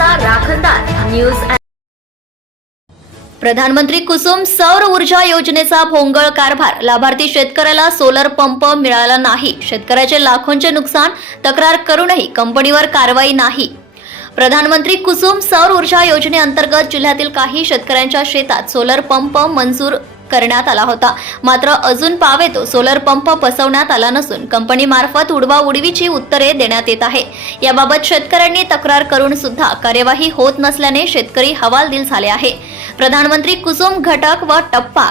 राखणदार. न्यूज प्रधानमंत्री कुसुम सौर ऊर्जा योजनेचा भोंगळ कारभार. लाभार्थी शेतकऱ्याला सोलर पंप मिळाला नाही. शेतकऱ्याचे लाखोंचे नुकसान तक्रार करूनही कंपनीवर कारवाई नाही. प्रधानमंत्री कुसुम सौर ऊर्जा योजनेअंतर्गत जिल्ह्यातील काही शेतकऱ्यांच्या शेतात सोलर पंप मंजूर करण्यात आला होता. मात्र अजून पावे तो सोलर पंप बसवण्यात आला नसून कंपनीमार्फत उडवा उडवीची उत्तरे देण्यात येत आहे. याबाबत शेतकऱ्यांनी तक्रार करून सुद्धा कार्यवाही होत नसल्याने शेतकरी हवालदिल झाले आहे. प्रधानमंत्री कुसुम घटक व टप्पा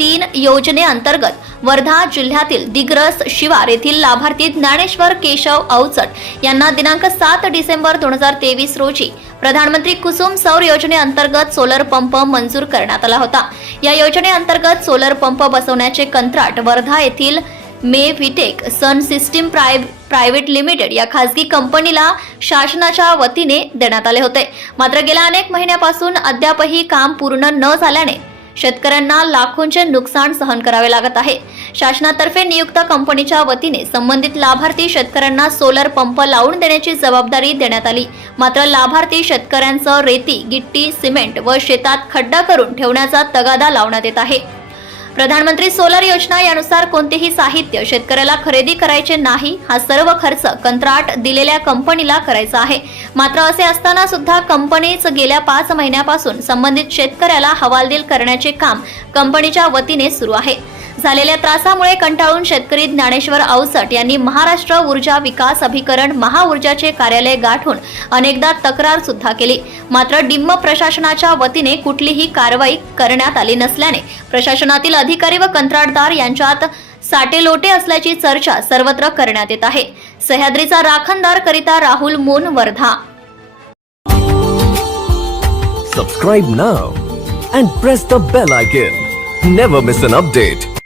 तीन योजनेअंतर्गत वर्धा जिल्ह्यातील दिग्रस शिवार येथील लाभार्थी ज्ञानेश्वर केशव अवचट यांना दिनांक सात डिसेंबर दोन हजार तेवीस रोजी प्रधानमंत्री कुसुम सौर योजनेअंतर्गत सोलर पंप मंजूर करण्यात आला होता. या योजनेअंतर्गत सोलर पंप बसवण्याचे कंत्राट वर्धा येथील मे व्हिटेक सन सिस्टीम प्राय प्रायव्हेट लिमिटेड या खासगी कंपनीला शासनाच्या वतीने देण्यात आले होते. मात्र गेल्या अनेक महिन्यापासून अद्यापही काम पूर्ण न झाल्याने शेतकऱ्यांना लाखोंचे नुकसान सहन करावे लागत आहे. शासनातर्फे नियुक्त कंपनीच्या वतीने संबंधित लाभार्थी शेतकऱ्यांना सोलर पंप लावून देण्याची जबाबदारी देण्यात आली. मात्र लाभार्थी शेतकऱ्यांचं रेती गिट्टी सिमेंट व शेतात खड्डा करून ठेवण्याचा तगादा लावण्यात येत आहे. प्रधानमंत्री सोलर योजना यानुसार कोणतेही साहित्य शेतकऱ्याला खरेदी करायचे नाही हा सर्व खर्च कंत्राट दिलेल्या कंपनीला करायचा आहे. मात्र असे असताना सुद्धा कंपनीच गेल्या पाच महिन्यापासून संबंधित शेतकऱ्याला हवालदिल करण्याचे काम कंपनीच्या वतीने सुरू आहे. झालेल्या त्रासामुळे कंटाळून शेतकरी ज्ञानेश्वर औसट यांनी महाराष्ट्र ऊर्जा विकास अभिकरण महाऊर्जाचे कार्यालय गाठून अनेकदा तक्रार सुद्धा केली. मात्र डिम्म प्रशासनाच्या वतीने कुठलीही कारवाई करण्यात आली नसल्याने प्रशासनातील अधिकारी व कंत्राटदार यांच्यात साटेलोटे असल्याची चर्चा सर्वत्र करण्यात येत आहे. सह्याद्रीचा राखणदार करिता Rahul Mon Wardha. Subscribe now and press the bell icon never miss an update